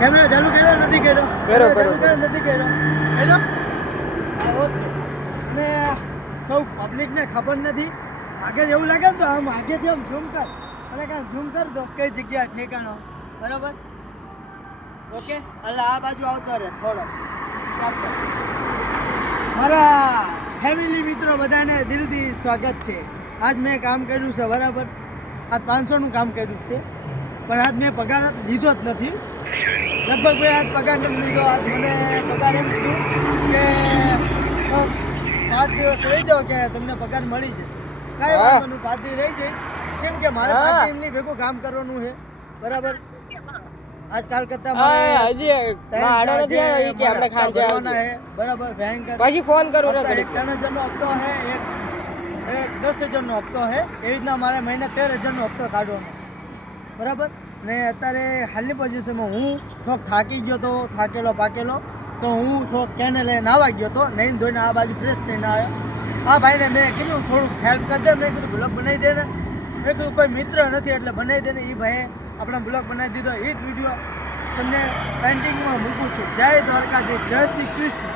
Camera ચાલુ કર્યો નથી કર્યો? ચાલુ કર્યો નથી કર્યો? Hello, okay. અને કહું પબ્લિકને ખબર નથી, આગળ એવું લાગે ને તો આમ આગેથી આમ ઝૂમ કર, અને કાંઈ ઝૂમ કર દો કઈ જગ્યા ઠેકાણો, બરાબર? ઓકે, એટલે આ બાજુ આવતો રહે થોડો. મારા ફેમિલી મિત્રો બધાને દિલથી સ્વાગત છે. આજ મેં કામ કર્યું છે, બરાબર? આજ 500નું કામ કર્યું છે, પણ આજ મેં પગાર લીધો જ નથી. લગભગ મેં આજ પગાર નથી લીધો. આજ મને પગાર એમ કીધું કે 5 દિવસ રહી જાઓ કે તમને પગાર મળી જશે. કાંઈ વાંધો નહીં, 5 દિવસ રહી જઈશ, કેમ કે મારે 5 દિવસ એમની ભેગું કામ કરવાનું છે, બરાબર? આજકાલ કરતા મારે બરાબર ભયંકર. પછી ફોન કરું એક 3,000નો હપ્તો છે, એક 10,000નો હપ્તો છે. એવી રીતના મારે મહિને 13,000નો હપ્તો કાઢવાનો, બરાબર? ને અત્યારે હાલની પોઝિશનમાં હું થોડોક થાકી ગયો તો, થાકેલો પાકેલો, તો હું થોડોક કેનેલે નાવા ગયો તો, નહીં ધોઈને આ બાજુ ફ્રેશ થઈને આવ્યો. આ ભાઈને મેં કીધું થોડુંક હેલ્પ કરી દે. મેં કીધું બ્લોગ બનાવી દે ને. મેં કીધું કોઈ મિત્ર નથી એટલે બનાવી દે ને. એ ભાઈએ આપણે બ્લોગ બનાવી દીધો. એ જ વિડીયો તમને પેન્ટિંગમાં મૂકું છું. જય દ્વારકાધીશ, જય શ્રી કૃષ્ણ.